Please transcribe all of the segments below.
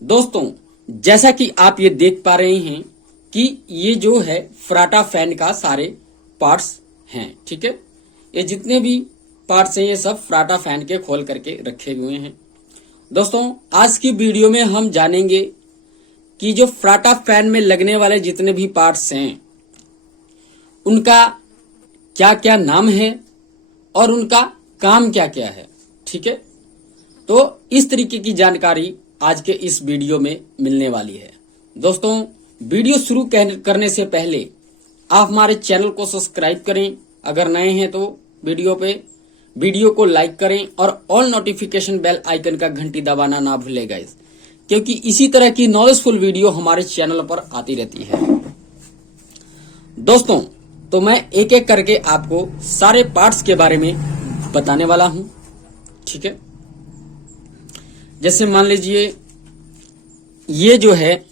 दोस्तों, जैसा कि आप ये देख पा रहे हैं कि ये जो है फराटा फैन का सारे पार्ट्स हैं। ठीक है, ये जितने भी पार्ट्स हैं ये सब फराटा फैन के खोल करके रखे हुए हैं। दोस्तों, आज की वीडियो में हम जानेंगे कि जो फराटा फैन में लगने वाले जितने भी पार्ट्स हैं उनका क्या क्या नाम है और उनका काम क्या क्या है। ठीक है, तो इस तरीके की जानकारी आज के इस वीडियो में मिलने वाली है। दोस्तों, वीडियो शुरू करने से पहले आप हमारे चैनल को सब्सक्राइब करें, अगर नए हैं तो वीडियो को लाइक करें और ऑल नोटिफिकेशन बेल आइकन का घंटी दबाना ना भूलें गाइस, क्योंकि इसी तरह की नॉलेजफुल वीडियो हमारे चैनल पर आती रहती है। दोस्तों, तो मैं एक एक करके आपको सारे पार्ट्स के बारे में बताने वाला हूं। ठीक है, जैसे मान लीजिए ये जो है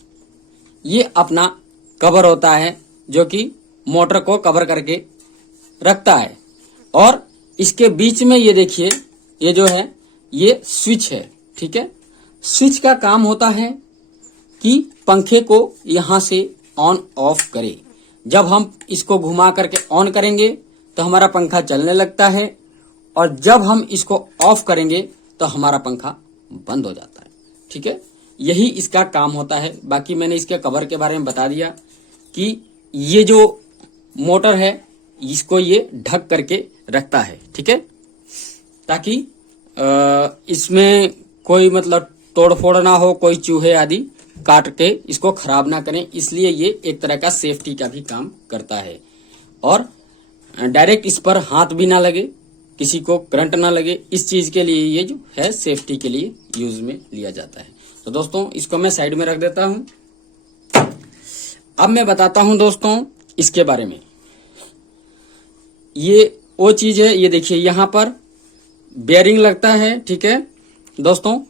ये अपना कवर होता है जो कि मोटर को कवर करके रखता है, और इसके बीच में ये देखिए ये जो है ये स्विच है। ठीक है, स्विच का काम होता है कि पंखे को यहां से ऑन ऑफ करे। जब हम इसको घुमा करके ऑन करेंगे तो हमारा पंखा चलने लगता है, और जब हम इसको ऑफ करेंगे तो हमारा पंखा बंद हो जाता है। ठीक है, यही इसका काम होता है। बाकी मैंने इसके कवर के बारे में बता दिया कि ये जो मोटर है इसको ये ढक करके रखता है। ठीक है, ताकि इसमें कोई मतलब तोड़फोड़ ना हो, कोई चूहे आदि काट के इसको खराब ना करें, इसलिए ये एक तरह का सेफ्टी का भी काम करता है। और डायरेक्ट इस पर हाथ भी ना लगे, किसी को करंट ना लगे, इस चीज के लिए ये जो है सेफ्टी के लिए यूज में लिया जाता है। तो दोस्तों, इसको मैं साइड में रख देता हूं। अब मैं बताता हूं दोस्तों इसके बारे में। ये वो चीज है, ये देखिए यहां पर बेयरिंग लगता है। ठीक है दोस्तों,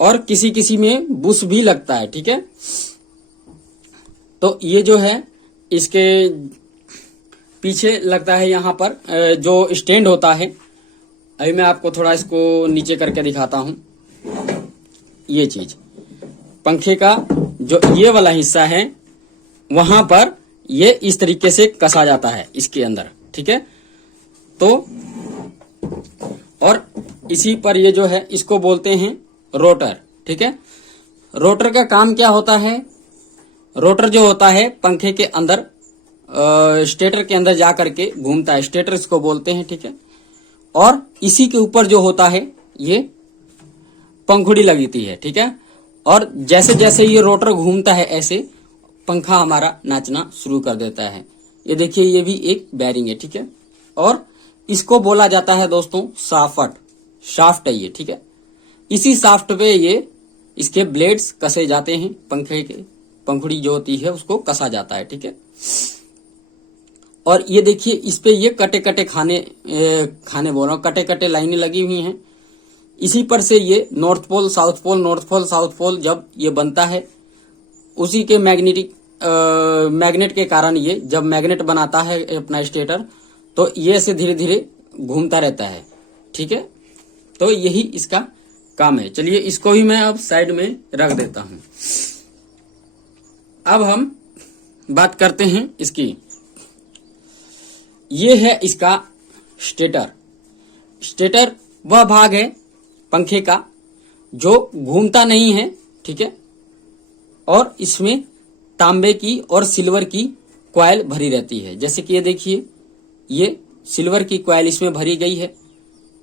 और किसी किसी में बुश भी लगता है। ठीक है, तो ये जो है इसके पीछे लगता है यहाँ पर जो स्टैंड होता है। अभी मैं आपको थोड़ा इसको नीचे करके दिखाता हूं। ये चीज पंखे का जो ये वाला हिस्सा है वहां पर ये इस तरीके से कसा जाता है इसके अंदर। ठीक है, तो और इसी पर ये जो है इसको बोलते हैं रोटर। ठीक है, रोटर का काम क्या होता है? रोटर जो होता है पंखे के अंदर स्टेटर के अंदर जा करके घूमता है, स्टेटर इसको बोलते हैं। ठीक है, और इसी के ऊपर जो होता है ये पंखुड़ी लगती है। ठीक है, और जैसे जैसे ये रोटर घूमता है ऐसे पंखा हमारा नाचना शुरू कर देता है। ये देखिए ये भी एक बेयरिंग है। ठीक है, और इसको बोला जाता है दोस्तों शाफ्ट है ये। ठीक है, इसी शाफ्ट पे ये इसके ब्लेड्स कसे जाते हैं, पंखे के पंखुड़ी जो होती है उसको कसा जाता है। ठीक है, और ये देखिए इस पे ये कटे कटे खाने बोल रहा हूँ, कटे कटे लाइनें लगी हुई हैं। इसी पर से ये north pole south pole, north pole south pole जब ये बनता है उसी के मैग्नेट के कारण, ये जब मैग्नेट बनाता है अपना स्टेटर तो ये ऐसे धीरे धीरे घूमता रहता है। ठीक है, तो यही इसका काम है। चलिए इसको भी मैं अब साइड में रख देता हूं। अब हम बात करते हैं इसकी। ये है इसका स्टेटर वह भाग है पंखे का जो घूमता नहीं है। ठीक है, और इसमें तांबे की और सिल्वर की कॉइल भरी रहती है। जैसे कि ये देखिए ये सिल्वर की कॉइल इसमें भरी गई है।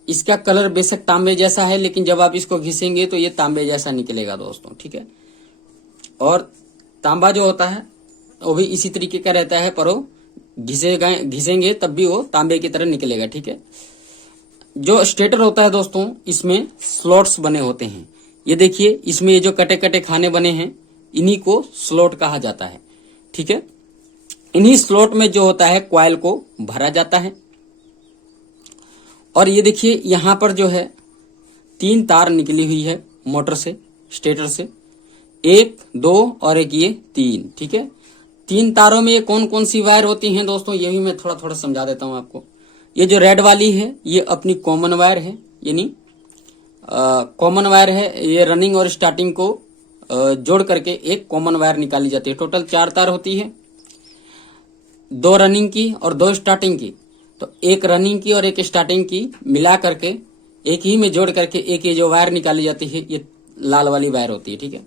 इसका कलर बेशक तांबे जैसा है, लेकिन जब आप इसको घिसेंगे तो ये तांबे जैसा निकलेगा दोस्तों। ठीक है, और तांबा जो होता है वो भी इसी तरीके का रहता है, पर वो घिसेंगे तब भी वो तांबे की तरह निकलेगा। ठीक है, जो स्टेटर होता है दोस्तों इसमें स्लॉट्स बने होते हैं। ये देखिए इसमें ये जो कटे कटे खाने बने हैं इन्हीं को स्लॉट कहा जाता है। ठीक है, इन्हीं स्लॉट में जो होता है कॉइल को भरा जाता है। और ये देखिए यहां पर जो है 3 तार निकली हुई है मोटर से, स्टेटर से, 1 2 और एक ये 3। ठीक है, 3 तारों में ये कौन कौन सी वायर होती हैं दोस्तों, ये भी मैं थोड़ा थोड़ा समझा देता हूं आपको। ये जो रेड वाली है ये अपनी कॉमन वायर है, यानी कॉमन वायर है। ये रनिंग और स्टार्टिंग को जोड़ करके एक कॉमन वायर निकाली जाती है। टोटल 4 तार होती है, 2 रनिंग की और 2 स्टार्टिंग की। तो एक रनिंग की और एक स्टार्टिंग की मिला करके एक ही में जोड़ करके एक ये जो वायर निकाली जाती है ये लाल वाली वायर होती है, ठीक है।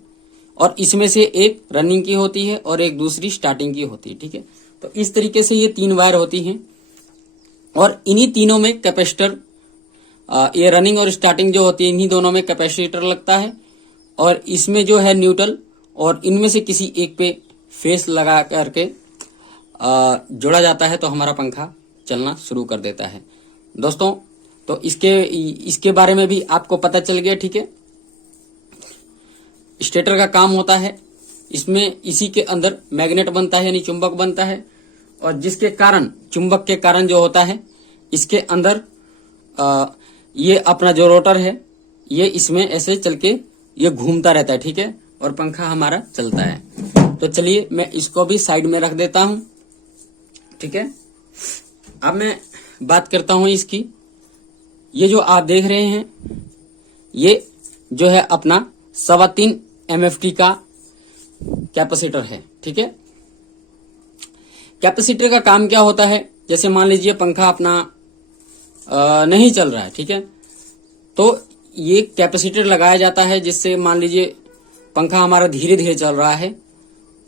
और इसमें से एक रनिंग की होती है और एक दूसरी स्टार्टिंग की होती है, ठीक है। तो इस तरीके से ये 3 वायर होती हैं और इन्हीं तीनों में कैपेसिटर, ये रनिंग और स्टार्टिंग जो होती है इन्हीं दोनों में कैपेसिटर लगता है और इसमें जो है न्यूट्रल, और इनमें से किसी एक पे फेस लगा करके जोड़ा जाता है तो हमारा पंखा चलना शुरू कर देता है। दोस्तों तो इसके बारे में भी आपको पता चल गया, ठीक है। स्टेटर का काम होता है, इसमें इसी के अंदर मैग्नेट बनता है यानी चुंबक बनता है, और जिसके कारण चुंबक के कारण जो होता है इसके अंदर ये अपना जो रोटर है ये इसमें ऐसे चल के ये घूमता रहता है, ठीक है, और पंखा हमारा चलता है। तो चलिए मैं इसको भी साइड में रख देता हूं, ठीक है। अब मैं बात करता हूं इसकी। ये जो आप देख रहे हैं ये जो है अपना 3.25 MFT का कैपेसिटर है, ठीक है। कैपेसिटर का काम क्या होता है, जैसे मान लीजिए पंखा अपना नहीं चल रहा है, ठीक है, तो ये कैपेसिटर लगाया जाता है जिससे मान लीजिए पंखा हमारा धीरे धीरे चल रहा है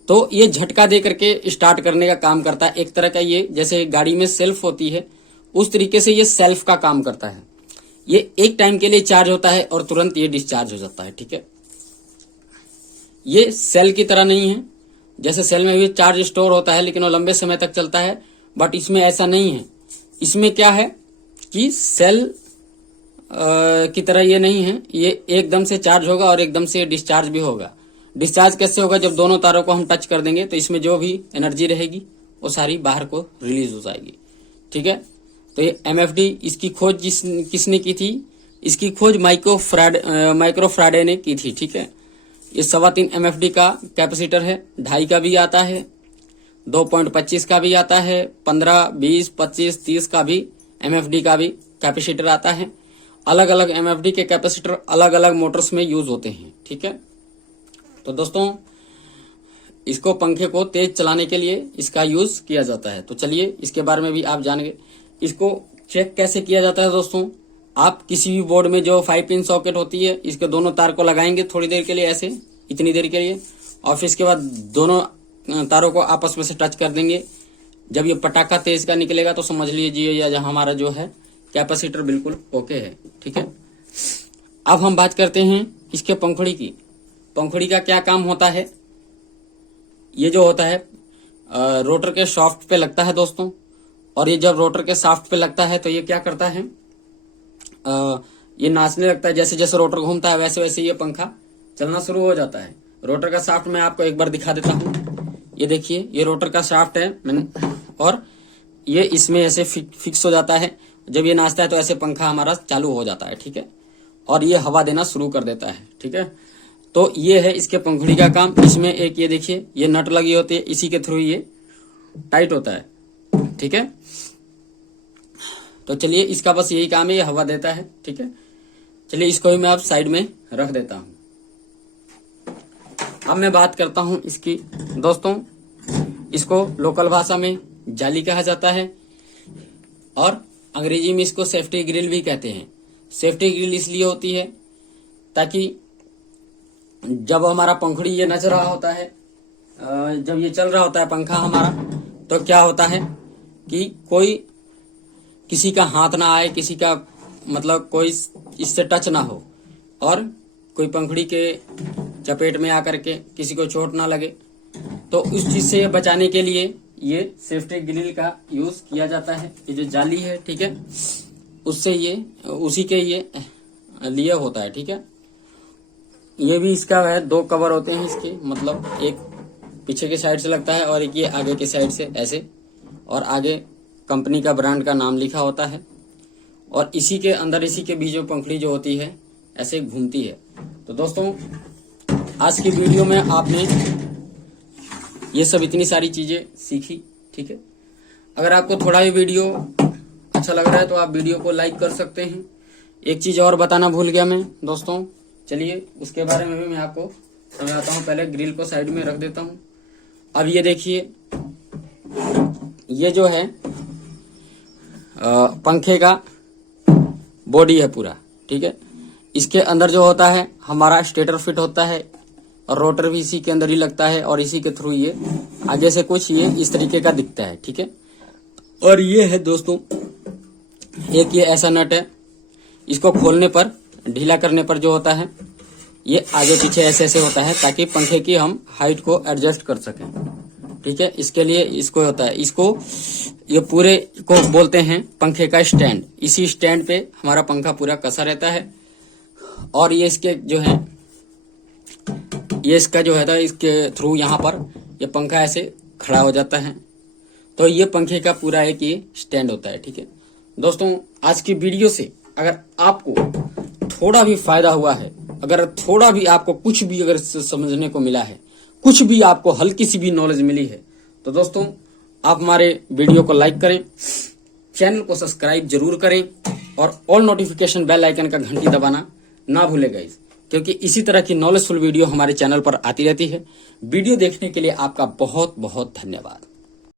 तो ये झटका दे करके स्टार्ट करने का काम करता है। एक तरह का ये जैसे गाड़ी में सेल्फ होती है उस तरीके से ये सेल्फ का काम करता है। ये एक टाइम के लिए चार्ज होता है और तुरंत ये डिस्चार्ज हो जाता है, ठीक है। ये सेल की तरह नहीं है, जैसे सेल में भी चार्ज स्टोर होता है लेकिन वो लंबे समय तक चलता है, बट इसमें ऐसा नहीं है। इसमें क्या है कि सेल की तरह ये नहीं है, ये एकदम से चार्ज होगा और एकदम से डिस्चार्ज भी होगा। डिस्चार्ज कैसे होगा, जब दोनों तारों को हम टच कर देंगे तो इसमें जो भी एनर्जी रहेगी वो सारी बाहर को रिलीज हो जाएगी, ठीक है। तो ये MFD इसकी खोज किसने की थी, इसकी खोज माइक्रो फ्राडे ने की थी, ठीक है। ये 3.25 MFD का कैपेसिटर है, 2.5 का भी आता है, 2.25 का भी आता है, 15, 20, 25, 30 का भी MFD का भी कैपेसिटर आता है। अलग अलग MFD के कैपेसिटर अलग अलग मोटर्स में यूज होते हैं, ठीक है। तो दोस्तों इसको पंखे को तेज चलाने के लिए इसका यूज किया जाता है। तो चलिए इसके बारे में भी आप जान गए। इसको चेक कैसे किया जाता है दोस्तों, आप किसी भी बोर्ड में जो 5 पिन सॉकेट होती है इसके दोनों तार को लगाएंगे थोड़ी देर के लिए, ऐसे इतनी देर के लिए, और फिर इसके बाद दोनों तारों को आपस में से टच कर देंगे। जब ये पटाखा तेज का निकलेगा तो समझ लीजिए या हमारा जो है कैपेसिटर बिल्कुल ओके है, ठीक है। अब हम बात करते हैं इसके पंखुड़ी की। पंखुड़ी का क्या काम होता है, ये जो होता है रोटर के शाफ्ट पे लगता है दोस्तों, और ये जब रोटर के शाफ्ट पे लगता है तो ये क्या करता है, ये नाचने लगता है। जैसे जैसे रोटर घूमता है वैसे वैसे ये पंखा चलना शुरू हो जाता है। रोटर का शाफ्ट मैं आपको एक बार दिखा देता हूँ। ये देखिए ये रोटर का शाफ्ट है और ये इसमें ऐसे फिक्स हो जाता है। जब ये नाचता है तो ऐसे पंखा हमारा चालू हो जाता है, ठीक है, और ये हवा देना शुरू कर देता है, ठीक है। तो ये है इसके पंखुड़ी का काम। इसमें एक ये देखिए ये नट लगी होती है, इसी के थ्रू ये टाइट होता है, ठीक है। तो चलिए इसका बस यही काम है, ये हवा देता है, ठीक है। चलिए इसको भी मैं अब साइड में रख देता हूं। अब मैं बात करता हूं इसकी। दोस्तों इसको लोकल भाषा में जाली कहा जाता है और अंग्रेजी में इसको सेफ्टी ग्रिल भी कहते हैं। सेफ्टी ग्रिल इसलिए होती है ताकि जब हमारा पंखुड़ी ये नच रहा होता है, जब ये चल रहा होता है पंखा हमारा, तो क्या होता है कि कोई किसी का हाथ ना आए, किसी का मतलब कोई इससे टच ना हो और कोई पंखुड़ी के चपेट में आकर के किसी को चोट ना लगे। तो उस चीज से बचाने के लिए ये सेफ्टी ग्रिल का यूज किया जाता है। ये जो जाली है, ठीक है, उससे ये उसी के ये लिए होता है, ठीक है। ये भी इसका है 2 कवर होते हैं इसके, मतलब एक पीछे के साइड से लगता है और एक ये आगे के साइड से ऐसे, और आगे कंपनी का ब्रांड का नाम लिखा होता है, और इसी के अंदर इसी के बीच में पंखुड़ी जो होती है ऐसे घूमती है। तो दोस्तों आज की वीडियो में आपने ये सब इतनी सारी चीजें सीखी, ठीक है। अगर आपको थोड़ा भी वीडियो अच्छा लग रहा है तो आप वीडियो को लाइक कर सकते हैं। एक चीज और बताना भूल गया मैं दोस्तों, चलिए उसके बारे में भी मैं आपको समझाता हूँ। पहले ग्रिल को साइड में रख देता हूँ। अब ये देखिए, ये जो है पंखे का बॉडी है पूरा, ठीक है। इसके अंदर जो होता है हमारा स्टेटर फिट होता है और रोटर भी इसी के अंदर ही लगता है और इसी के थ्रू ये आगे से कुछ ये इस तरीके का दिखता है, ठीक है। और ये है दोस्तों एक ये ऐसा नट है, इसको खोलने पर, ढीला करने पर जो होता है ये आगे पीछे ऐसे ऐसे होता है ताकि पंखे की हम हाइट को एडजस्ट कर सकें, ठीक है। इसके लिए इसको होता है, इसको ये पूरे को बोलते हैं पंखे का स्टैंड। इसी स्टैंड पे हमारा पंखा पूरा कसा रहता है और ये इसके जो है, ये इसका जो है इसके थ्रू यहाँ पर ये पंखा ऐसे खड़ा हो जाता है। तो ये पंखे का पूरा एक ये स्टैंड होता है, ठीक है। दोस्तों आज की वीडियो से अगर आपको थोड़ा भी फायदा हुआ है, अगर थोड़ा भी आपको कुछ भी अगर समझने को मिला है, कुछ भी आपको हल्की सी भी नॉलेज मिली है, तो दोस्तों आप हमारे वीडियो को लाइक करें, चैनल को सब्सक्राइब जरूर करें और ऑल नोटिफिकेशन बेल आइकन का घंटी दबाना ना भूलें गाइस, क्योंकि इसी तरह की नॉलेजफुल वीडियो हमारे चैनल पर आती रहती है। वीडियो देखने के लिए आपका बहुत बहुत धन्यवाद।